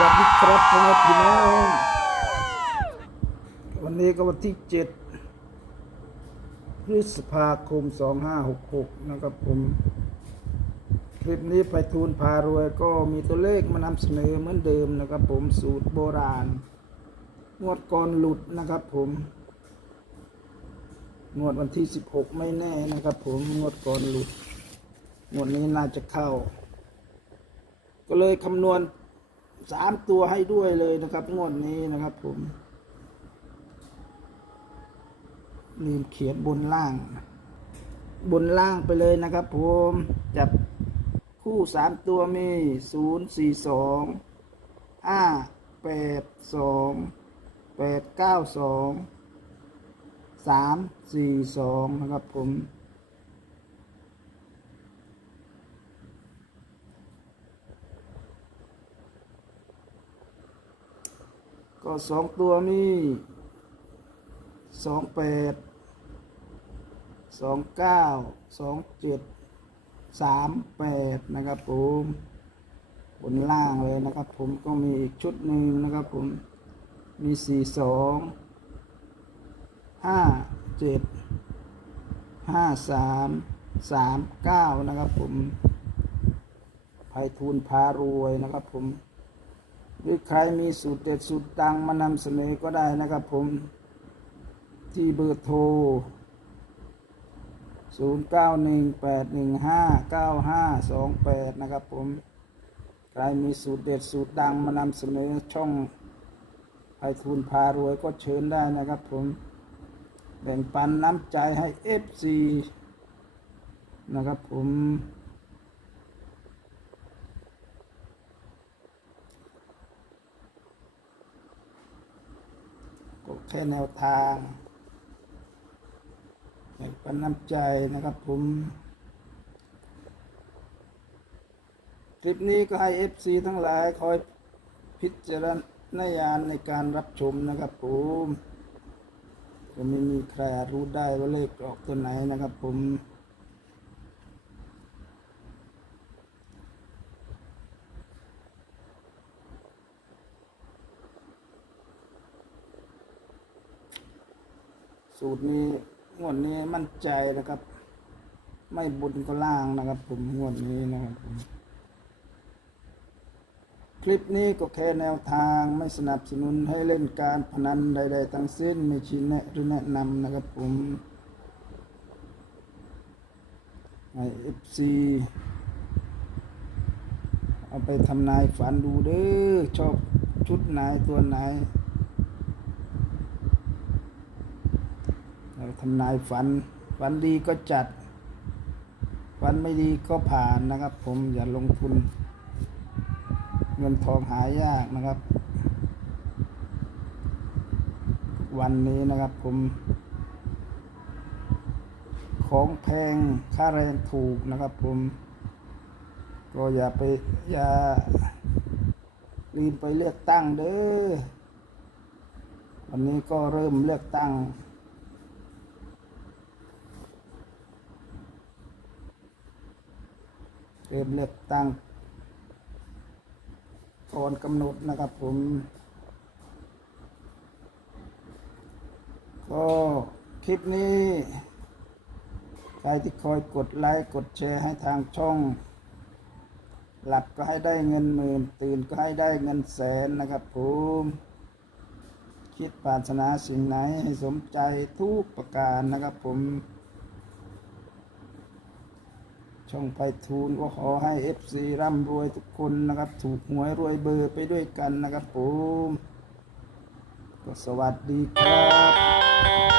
วัสดีครับพ่อแม่พี่น้องวันนี้ก็วันที่เจ็ดพฤษภาคม2566นะครับผม คลิปนี้ไปทูลพารวยก็มีตัวเลขมานำเสนอเหมือนเดิมนะครับผมสูตรโบราณ งวดก่อนหลุดนะครับผม งวดวันที่16ไม่แน่นะครับผม งวดก่อนหลุด งวดนี้น่าจะเข้า ก็เลยคำนวณ สามตัวให้ด้วยเลยนะครับ งวดนี้นะครับ ผมลืมเขียนบนล่าง บนล่างไปเลยนะครับ ผมจับคู่สามตัวมีศูนย์สี่สองห้าแปดสองแปดเก้าสองสามสี่สองนะครับผม ก็สองตัวมีสองแปดสองเก้าสองเจ็ดสามแปดนะครับผมบนล่างเลยนะครับผมก็มีอีกชุดหนึ่งนะครับผมมีสี่สองห้าเจ็ดห้าสามสามเก้านะครับผมไพฑูรย์พารวยนะครับผม หรือใครมีสูตรเด็ดสูตรดังมานำเสนอก็ได้นะครับผมที่เบอร์โทร 0918159528 นะครับผมใครมีสูตรเด็ดสูตรดังมานำเสนอช่องไพฑูรย์พารวยก็เชิญได้นะครับผมแบ่งปันน้ำใจให้ FC นะครับผม แค่แนวทางแบ่งปันน้ำใจนะครับผม คลิปนี้ก็ให้ FC ทั้งหลายคอยพิจารณญาณในการรับชมนะครับผมจะไม่มีใครรู้ได้ว่าเลขออกตัวไหนนะครับผม สูตรนี้งวดนี้มั่นใจนะครับ ไม่บุญก็ล่างนะครับ ผมงวดนี้นะครับผมคลิปนี้ก็แค่แนวทางไม่สนับสนุนให้เล่นการพนันใด ๆ ทั้งสิ้นไม่ชี้แนะหรือแนะนำนะครับผมให้เอฟซีเอาไปทำนายฝันดูเด้อชอบชุดไหนตัวไหน เรา ทำนายฝัน ฝันดีก็จัด ฝันไม่ดีก็ผ่านนะครับ ผมอย่าลงทุน เงินทองหายากนะครับ วันนี้นะครับผม ของแพงค่าแรงถูกนะครับ ผม ก็อย่าไปอย่าลืมไปเลือกตั้งเด้อวันนี้ก็เริ่มเลือกตั้ง เริ่มเลือกตั้งก่อนกำหนดนะครับผม ก็คลิปนี้ ใครที่คอยกดไลค์กดแชร์ให้ทางช่อง หลับก็ให้ได้เงินหมื่น ตื่นก็ให้ได้เงินแสนนะครับผมคิดปรารถนาสิ่งไหนให้สมใจทุกประการนะครับผม ช่องไปทูลก็ขอให้เอฟซีร่ำรวยทุกคนนะครับ ถูกหวยรวยเบอร์ไปด้วยกันนะครับผมก็สวัสดีครับ